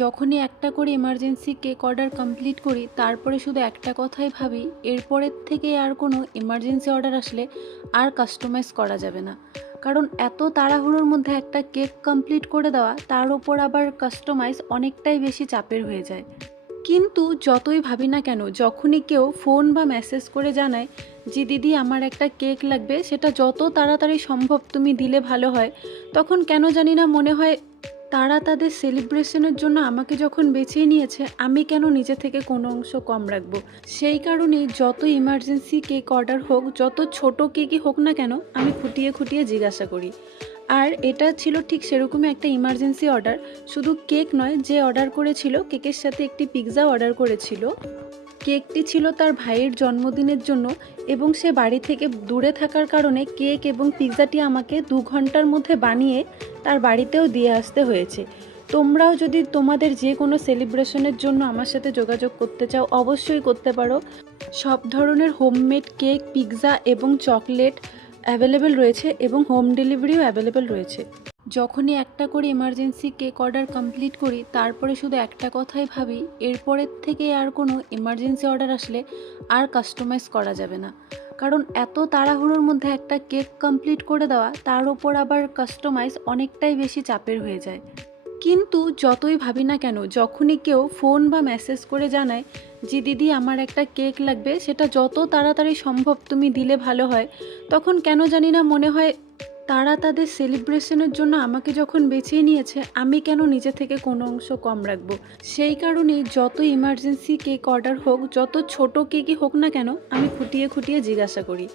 যখনই একটা করে এমার্জেন্সি কেক অর্ডার কমপ্লিট করি তারপরে শুধু একটা কথাই ভাবি, এরপরের থেকে আর কোনো এমার্জেন্সি অর্ডার আসলে আর কাস্টমাইজ করা যাবে না। কারণ এত তাড়াহুড়োর মধ্যে একটা কেক কমপ্লিট করে দেওয়া, তার ওপর আবার কাস্টমাইজ অনেকটাই বেশি চাপের হয়ে যায়। কিন্তু যতই ভাবি না কেন, যখনই কেউ ফোন বা মেসেজ করে জানায় যে দিদি আমার একটা কেক লাগবে, সেটা যত তাড়াতাড়ি সম্ভব তুমি দিলে ভালো হয়, তখন কেন জানি না মনে হয় তারা তাদের সেলিব্রেশনের জন্য আমাকে যখন বেছে নিয়েছে, আমি কেন নিজে থেকে কোনো অংশ কম রাখবো। সেই কারণেই যত ইমার্জেন্সি কেক অর্ডার হোক, যত ছোট কেকই হোক না কেন, আমি খুঁটিয়ে খুঁটিয়ে জিজ্ঞাসা করি। আর এটা ছিল ঠিক সেরকমই একটা ইমার্জেন্সি অর্ডার। শুধু কেক নয়, যে অর্ডার করেছিল কেকের সাথে একটি পিৎজা অর্ডার করেছিল। কেকটি ছিল তার ভাইয়ের জন্মদিনের জন্য, এবং সে বাড়ি থেকে দূরে থাকার কারণে কেক এবং পিৎজাটি আমাকে 2 ঘন্টার মধ্যে বানিয়ে তার বাড়িতেও দিয়ে আসতে হয়েছে। তোমরাও যদি তোমাদের যে কোনো সেলিব্রেশনের জন্য আমার সাথে যোগাযোগ করতে চাও, অবশ্যই করতে পারো। সব ধরনের হোমমেড কেক, পিৎজা এবং চকলেট অ্যাভেলেবেল রয়েছে, এবং হোম ডেলিভারিও অ্যাভেলেবেল রয়েছে। যখনই একটা করে এমার্জেন্সি কেক অর্ডার কমপ্লিট করি তারপরে শুধু একটা কথাই ভাবি, এরপরের থেকে আর কোনো এমার্জেন্সি অর্ডার আসলে আর কাস্টমাইজ করা যাবে না। কারণ এত তাড়াহুড়োর মধ্যে একটা কেক কমপ্লিট করে দেওয়া, তার ওপর আবার কাস্টমাইজ অনেকটাই বেশি চাপের হয়ে যায়। কিন্তু যতই ভাবি না কেন, যখনই কেউ ফোন বা মেসেজ করে জানায় যে দিদি আমার একটা কেক লাগবে, সেটা যত তাড়াতাড়ি সম্ভব তুমি দিলে ভালো হয়, তখন কেন জানি না মনে হয় তারা তাদের সেলিব্রেশনের জন্য আমাকে যখন বেছে নিয়েছে, আমি কেন নিজে থেকে কোনো অংশ কম রাখবো। সেই কারণেই যত ইমার্জেন্সি কেক অর্ডার হোক, যত ছোট কেকই হোক না কেন, আমি খুঁটিয়ে খুঁটিয়ে জিজ্ঞাসা করি।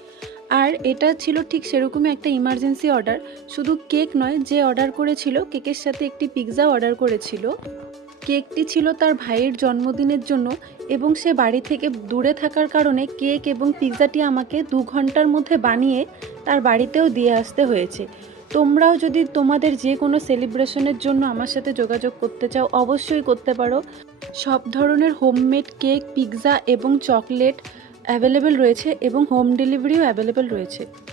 আর এটা ছিল ঠিক সেরকমই একটা ইমার্জেন্সি অর্ডার। শুধু কেক নয়, যে অর্ডার করেছিল কেকের সাথে একটি পিৎজা অর্ডার করেছিল। কেকটি ছিল তার ভাইয়ের জন্মদিনের জন্য, এবং সে বাড়ি থেকে দূরে থাকার কারণে কেক এবং পিৎজাটি আমাকে 2 ঘন্টার মধ্যে বানিয়ে তার বাড়িতেও দিয়ে আসতে হয়েছে। তোমরাও যদি তোমাদের যে কোনো সেলিব্রেশনের জন্য আমার সাথে যোগাযোগ করতে চাও, অবশ্যই করতে পারো। সব ধরনের হোমমেড কেক, পিৎজা এবং চকলেট অ্যাভেলেবেল রয়েছে, এবং হোম ডেলিভারিও অ্যাভেলেবেল রয়েছে।